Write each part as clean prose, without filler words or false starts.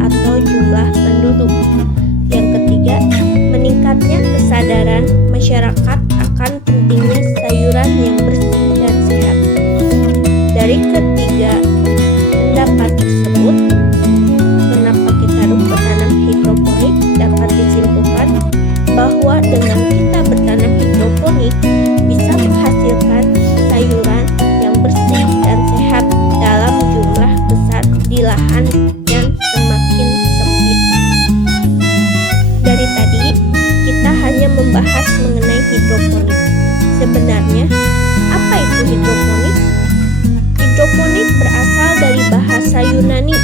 atau jumlah penduduk. Yang ketiga, meningkatnya kesadaran masyarakat akan pentingnya sayuran yang bersih dan sehat. Dari ketiga pendapat tersebut, kenapa kita harus bertanam hidroponik, dapat disimpulkan bahwa dengan kita bertanam hidroponik bisa menghasilkan sayuran yang bersih dan sehat dalam jumlah besar di lahan yang semakin sempit. Dari tadi kita hanya membahas mengenai hidroponik. Sebenarnya apa itu hidroponik? Hidroponik berasal dari bahasa Yunani,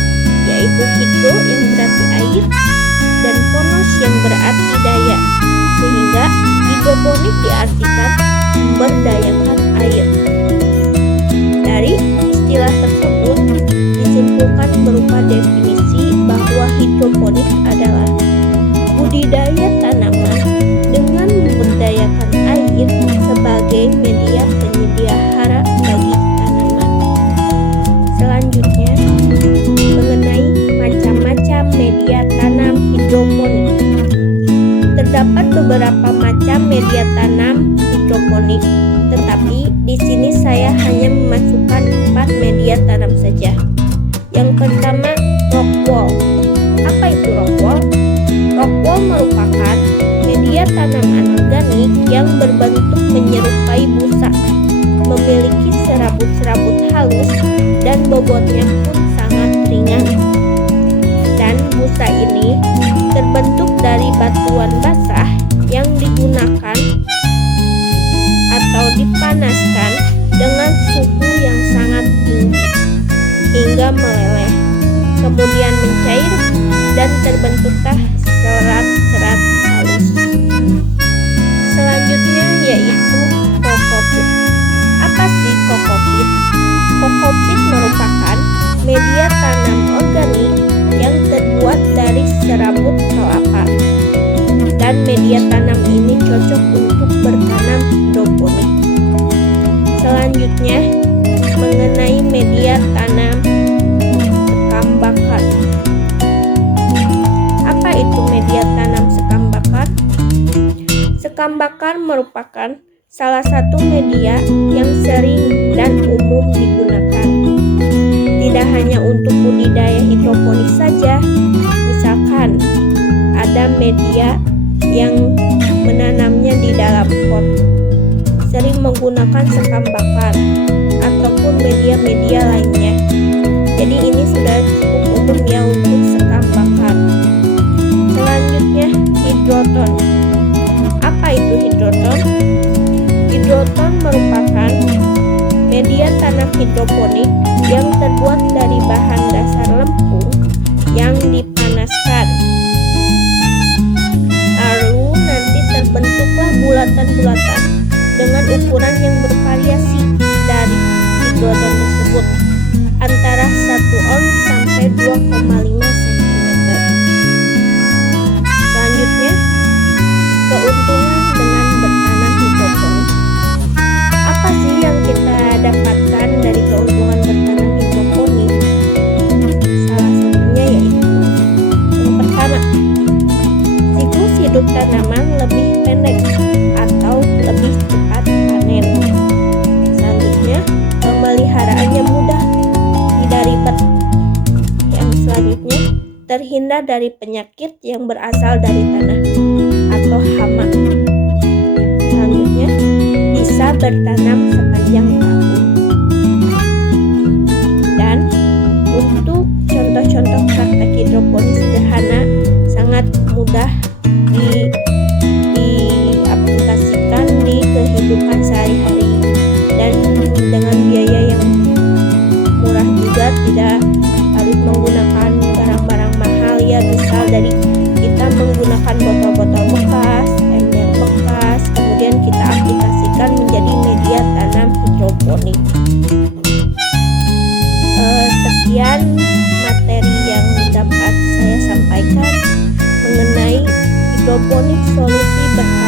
yaitu hidro yang berarti air dan ponos yang berarti daya, sehingga hidroponik diartikan memberdayakan air. Dari istilah tersebut disimpulkan berupa definisi bahwa hidroponik adalah budidaya tanaman dengan memberdayakan air sebagai media penyedia hara bagi tanaman. Selanjutnya, mengenai macam-macam media tanam hidroponik. Terdapat beberapa macam media tanam hidroponik, tetapi di sini saya hanya memasukkan 4 media tanam saja. Yang pertama, rock wool. Apa itu rock wool? Rock wool merupakan media tanam anorganik yang berbentuk menyerupai busa, memiliki serabut-serabut halus dan bobotnya pun sangat ringan. Dan busa ini terbentuk dari batuan basah yang digunakan atau dipanaskan dengan suhu yang sangat tinggi hingga meleleh, kemudian mencair dan terbentuklah serat-serat halus. Selanjutnya yaitu kokopit. Apa sih kokopit? Kokopit merupakan media tanam organik yang terbuat dari serabut kelapa, dan media tanam ini cocok untuk bertanam hidroponik. Selanjutnya, mengenai media tanam sekam bakar. Apa itu media tanam sekam bakar? Sekam bakar merupakan salah satu media yang sering dan umum digunakan. Tidak hanya untuk budidaya hidroponik saja, misalkan ada media yang menanamnya di dalam pot, sering menggunakan sekam bakar ataupun media-media lainnya. Jadi ini sudah cukup umum ya untuk sekam bakar. Selanjutnya, hidroton. Apa itu hidroton? Hidroton merupakan media tanam hidroponik yang terbuat dari bahan dasar lempung yang dipanaskan. Lalu nanti terbentuklah bulatan-bulatan dengan ukuran yang bervariasi dari hidroton tersebut, antara 1 ons sampai 2,5 cm. Selanjutnya, keuntungan dengan bertanam hidroponik. Apa sih yang kita dapatkan dari keuntungan bertanam hidroponik? Salah satunya yaitu yang pertama, siklus hidup tanaman lebih pendek atau lebih cepat panen. Selanjutnya, pemeliharaannya mudah, tidak ribet. Yang selanjutnya, terhindar dari penyakit yang berasal dari tanah atau hama. Selanjutnya, bisa bertanam sepanjang tahun. Dan untuk contoh-contoh praktek hidroponik sederhana sangat mudah diaplikasikan di kehidupan sehari-hari dan dengan biaya yang murah juga, tidak harus menggunakan barang-barang mahal ya, misal dari kita menggunakan botol-botol bekas, ember bekas, kemudian kita aplikasikan menjadi media tanam hidroponik. Sekian materi yang dapat saya sampaikan mengenai hidroponik, solusi bertanam